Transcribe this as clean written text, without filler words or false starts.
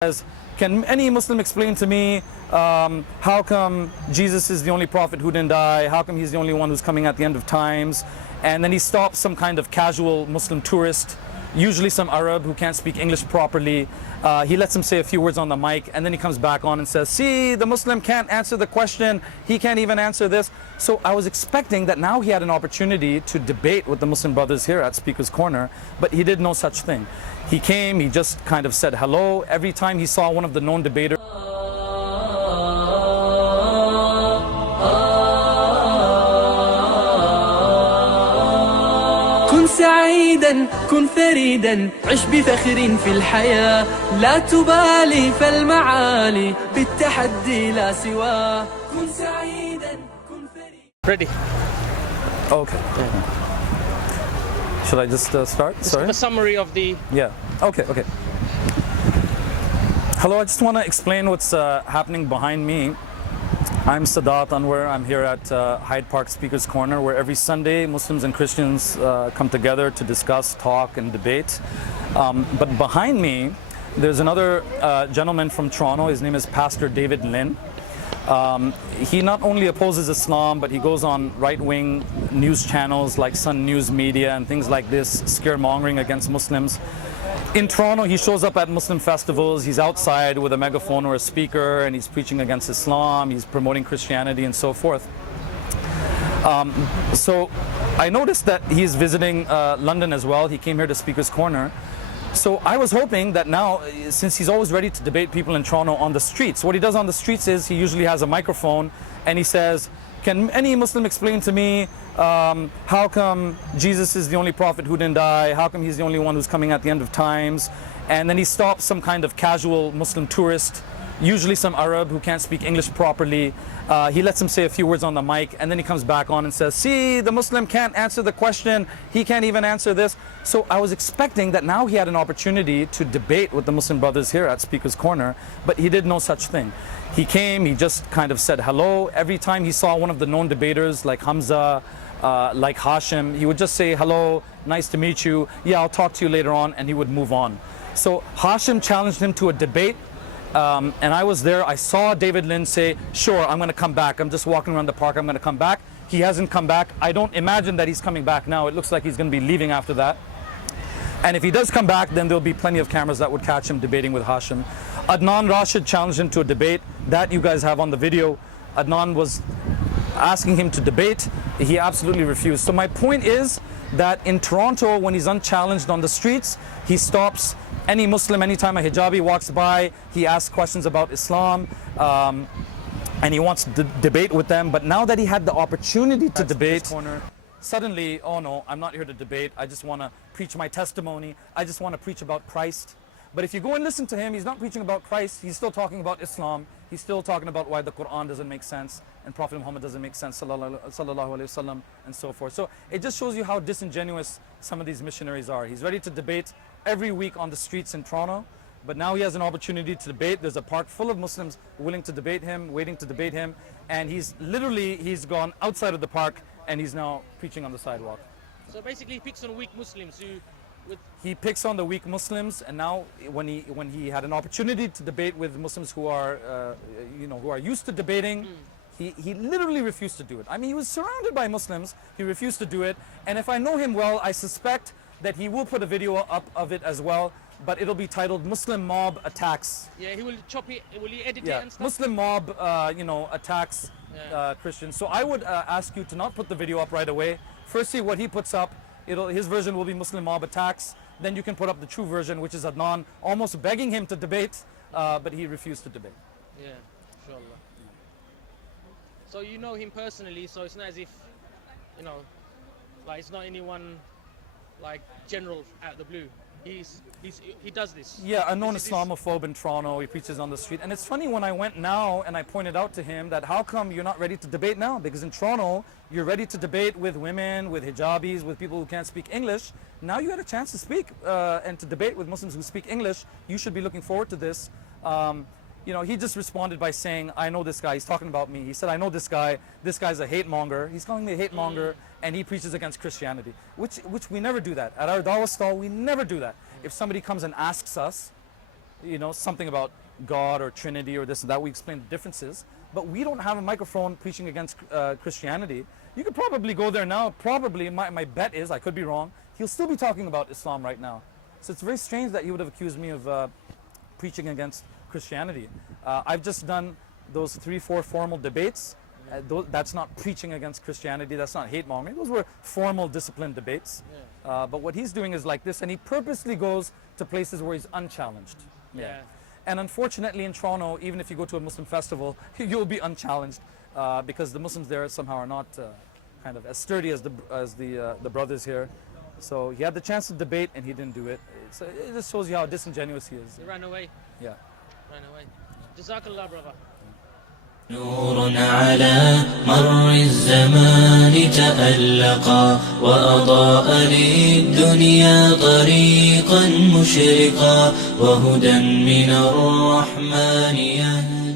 says, can any Muslim explain to me how come Jesus is the only prophet who didn't die? How come he's the only one who's coming at the end of times? And then he stops some kind of casual Muslim tourist, usually some Arab who can't speak English properly. He lets him say a few words on the mic, and then he comes back on and says, see, the Muslim can't answer the question, he can't even answer this. So I was expecting that now he had an opportunity to debate with the Muslim brothers here at Speaker's Corner, but he did no such thing. He came, he just kind of said hello. Every time he saw one of the known debaters, كن سعيدا كن فريدا عش بفخر في الحياة لا تبالي فالمعالي بالتحدي لا سواه كن سعيدا كن فريدا. Ready. okay. Should I just start? Just Sorry. a summary of the. Yeah. Okay. Hello. I just want to explain what's happening behind me. I'm Sadat, Anwar. I'm here at Hyde Park Speaker's Corner, where every Sunday Muslims and Christians come together to discuss, talk, and debate. But behind me, there's another gentleman from Toronto. His name is Pastor David Lynn. He not only opposes Islam, but he goes on right-wing news channels like Sun News Media and things like this, scaremongering against Muslims. In Toronto, he shows up at Muslim festivals. He's outside with a megaphone or a speaker, and he's preaching against Islam. He's promoting Christianity and so forth. So I noticed that he's visiting London as well. He came here to Speaker's Corner. So I was hoping that now, since he's always ready to debate people in Toronto on the streets, what he does on the streets is he usually has a microphone and he says, can any Muslim explain to me how come Jesus is the only prophet who didn't die? How come he's the only one who's coming at the end of times? And then he stops some kind of casual Muslim tourist, usually some Arab who can't speak English properly. He lets him say a few words on the mic, and then he comes back on and says, see, the Muslim can't answer the question, he can't even answer this. So I was expecting that now he had an opportunity to debate with the Muslim brothers here at Speaker's Corner, but he did no such thing. He came, he just kind of said hello. Every time he saw one of the known debaters like Hamza, like Hashim, he would just say hello, nice to meet you, yeah, I'll talk to you later on, and he would move on. So Hashim challenged him to a debate. And I was there. I saw David Lynn say, sure, I'm going to come back. I'm just walking around the park. I'm going to come back. He hasn't come back. I don't imagine that he's coming back now. It looks like he's going to be leaving after that. And if he does come back, then there'll be plenty of cameras that would catch him debating with Hashim. Adnan Rashid challenged him to a debate. That you guys have on the video. Adnan was asking him to debate. He absolutely refused. So my point is that in Toronto, when he's unchallenged on the streets, he stops any Muslim. Anytime a hijabi walks by, he asks questions about Islam, and he wants to debate with them. But now that he had the opportunity to debate, suddenly, oh no, I'm not here to debate. I just want to preach my testimony. I just want to preach about Christ. But if you go and listen to him, he's not preaching about Christ. He's still talking about Islam. He's still talking about why the Quran doesn't make sense and Prophet Muhammad doesn't make sense, sallallahu alaihi wasallam, and so forth. So it just shows you how disingenuous some of these missionaries are. He's ready to debate every week on the streets in Toronto, but now he has an opportunity to debate. There's a park full of Muslims willing to debate him, waiting to debate him, and he's gone outside of the park and he's now preaching on the sidewalk. So basically, he picks on weak Muslims who. He picks on the weak Muslims, and now when he had an opportunity to debate with Muslims who are who are used to debating, he literally refused to do it. I mean, he was surrounded by Muslims. He refused to do it, and if I know him well, I suspect that he will put a video up of it as well, but it'll be titled Muslim Mob Attacks. Yeah, he will chop it. Will he edit it and stuff? Muslim Mob attacks Christians. So I would ask you to not put the video up right away. First, see what he puts up. His version will be Muslim Mob Attacks. Then you can put up the true version, which is Adnan almost begging him to debate, but he refused to debate. Yeah, inshallah. So you know him personally, so it's not as if, like it's not anyone like general out of the blue. He does this. Yeah, a known Islamophobe in Toronto. He preaches on the street. And it's funny, when I went now and I pointed out to him that how come you're not ready to debate now? Because in Toronto, you're ready to debate with women, with hijabis, with people who can't speak English. Now you had a chance to speak and to debate with Muslims who speak English. You should be looking forward to this. He just responded by saying, I know this guy. He's talking about me. He said, I know this guy. This guy's a hate monger. He's calling me a hate monger. And he preaches against Christianity, which we never do that. At our Dawah stall, we never do that. If somebody comes and asks us, something about God or Trinity or this and that. We explain the differences, but we don't have a microphone preaching against Christianity. You could probably go there now. Probably, my bet is, I could be wrong, he'll still be talking about Islam right now. So it's very strange that he would have accused me of preaching against Christianity. I've just done those 3-4 formal debates. That's not preaching against Christianity. That's not hate mongering. Those were formal, disciplined debates. But what he's doing is like this, and he purposely goes to places where he's unchallenged. And unfortunately in Toronto, even if you go to a Muslim festival, you'll be unchallenged because the Muslims there somehow are not kind of as sturdy as the brothers here. So he had the chance to debate and he didn't do it. It just shows you how disingenuous he is. He ran away. Yeah. Ran away. Jazakallah, brother. نور على مر الزمان تألقا وأضاء للدنيا طريقا مشرقا وهدى من الرحمن يهدي